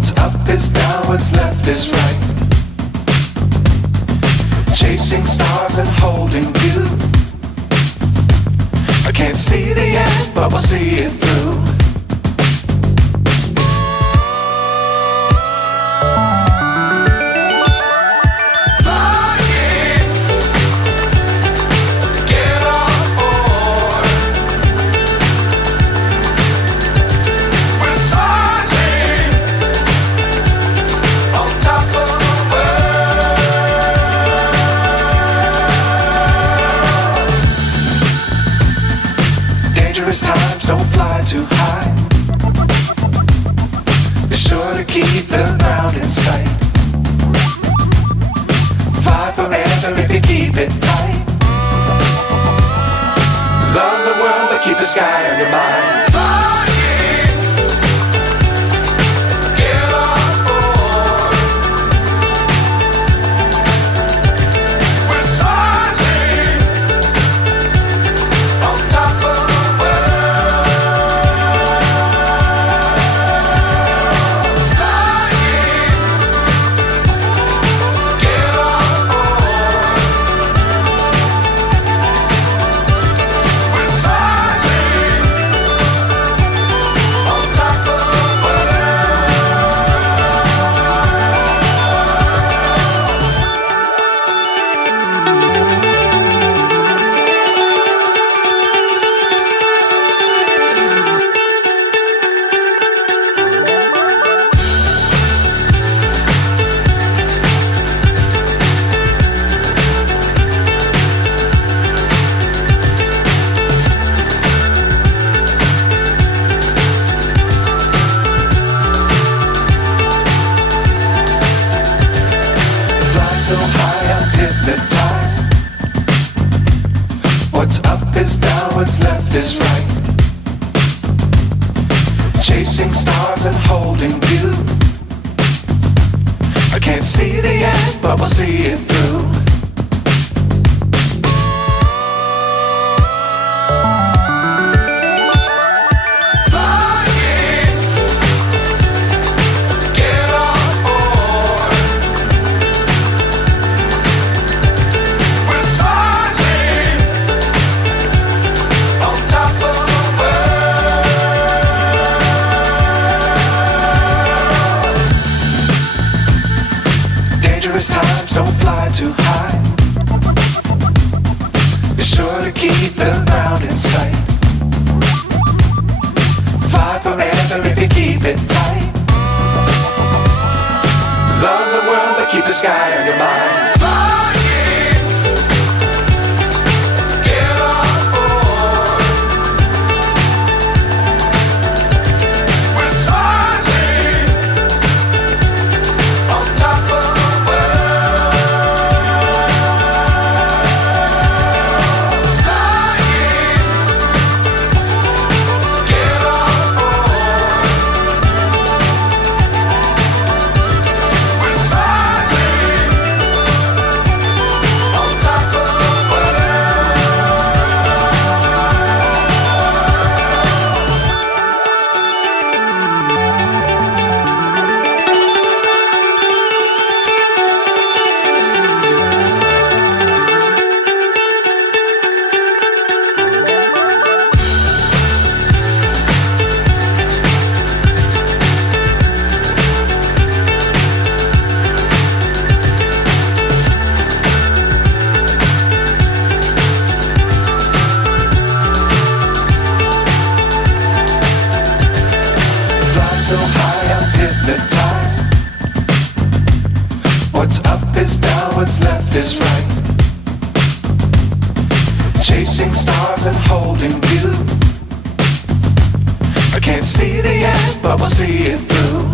What's up is down, what's left is right. Chasing stars and holding you. I can't see the end, but we'll see it through. Times don't fly too high. Be sure to keep the ground in sight. Fly forever if you keep it tight. Love the world but keep the sky on your mind. So high I'm hypnotized. What's up is down, what's left is right. Chasing stars and holding you. I can't see the end, but we'll see it through. Times don't fly too high. Be sure to keep the ground in sight. Fly forever if you keep it tight. Love the world but keep the sky on your mind. So high I'm hypnotized. What's up is down, what's left is right. Chasing stars and holding you. I can't see the end, but we'll see it through.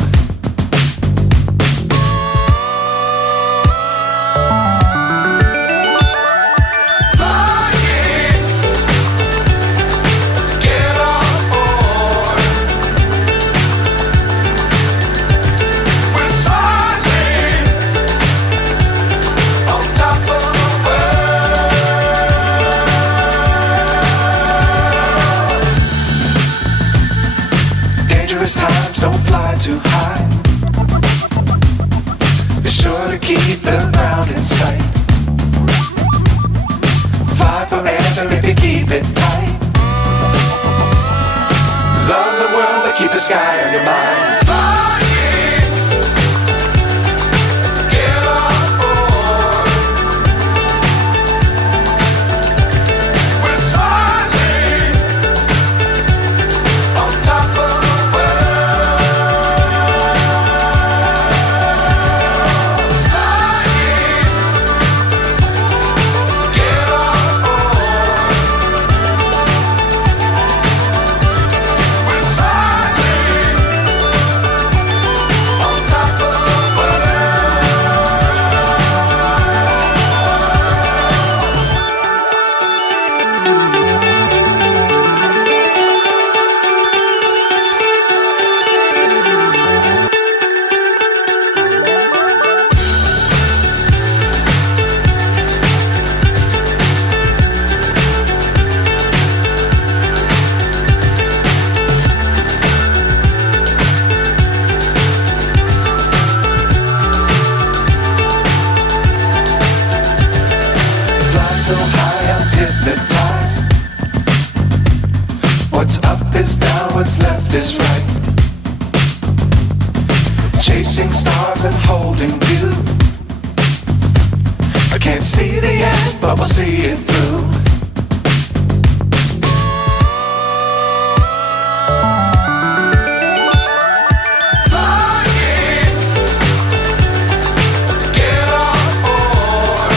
Times don't fly too high. Be sure to keep the ground in sight. Fly forever if you keep it tight. Love the world but keep the sky on your mind. Flying, get on board. We're soaring on top of the world. Flying, get on board. We're soaring on top of the fly so high I'm hypnotized. What's up is down, what's left is right. Chasing stars and holding you. I can't see the end, but we'll see it through. Flying, get on board.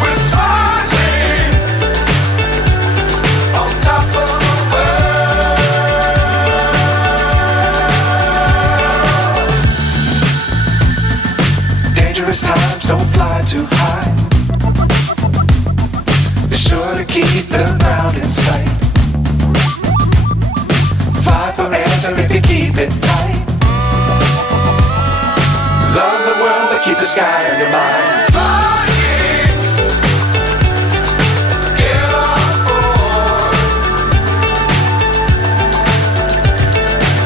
We're soaring on top of the world. Dangerous times, don't fly too high. Be sure to keep the ground in sight. Fly forever if you keep it tight. Love the world but keep the sky on your mind. Flying, get on board.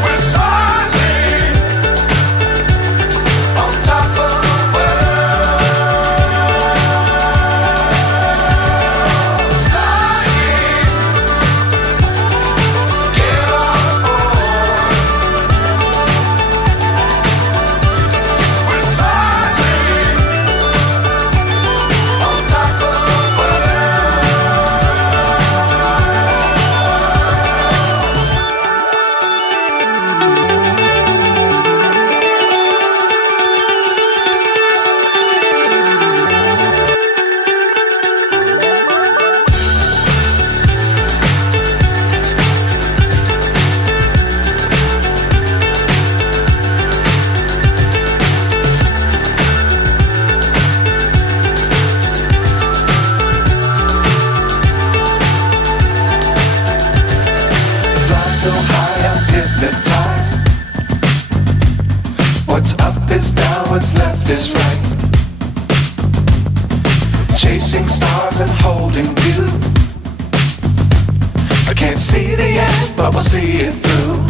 We're soaring on top of the world. Flying, get on board. We're soaring on top of the fly so high I'm hypnotized. What's up is down, what's left is right. Chasing stars and holding you. I can't see the end, but we'll see it through.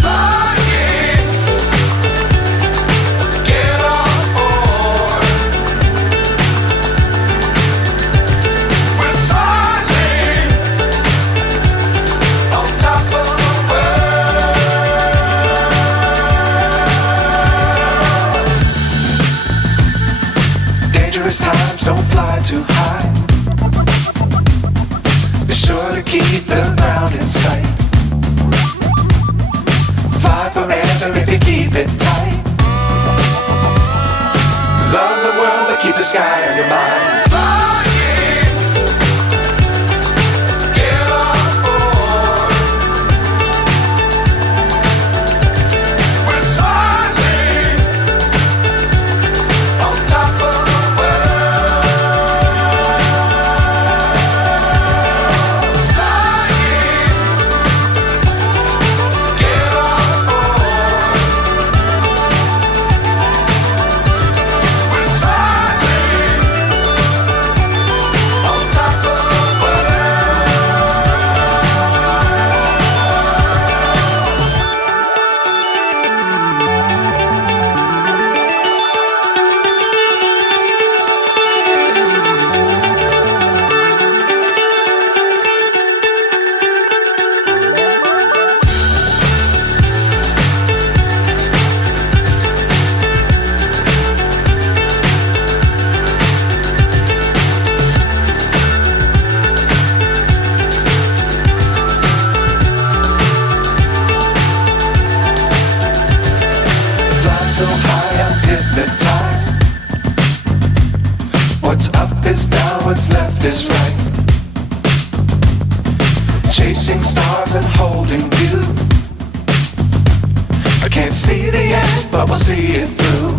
Flying, get on board. We're soaring on top of the world. Dangerous times, don't fly too high. Be sure to keep the ground in sight. Fly forever if you keep it tight. Love the world but keep the sky on your mind. Flying, get on board. We're soaring on top of the world. Flying, get on board. We're soaring what's left is right. Chasing stars and holding you. I can't see the end, but we'll see it through.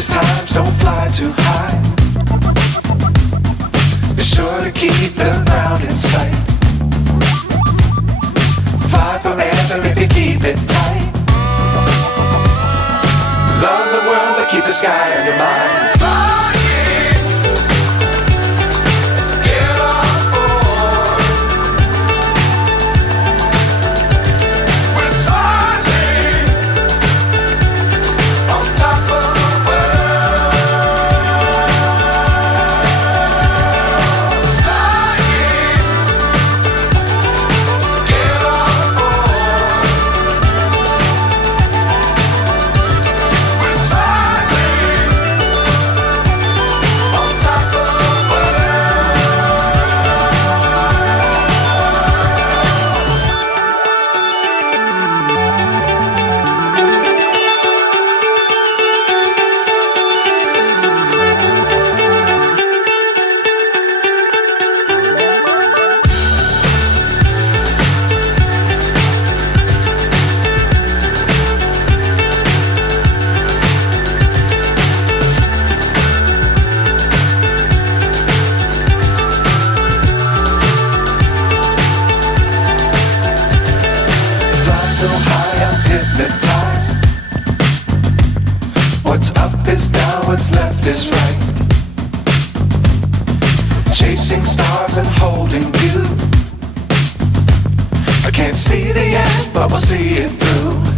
Times don't fly too high. Be sure to keep the ground in sight. Fly forever if you keep it tight. Love the world but keep the sky on your mind. So high I'm hypnotized. What's up is down, what's left is right. Chasing stars and holding you. I can't see the end, but we'll see it through.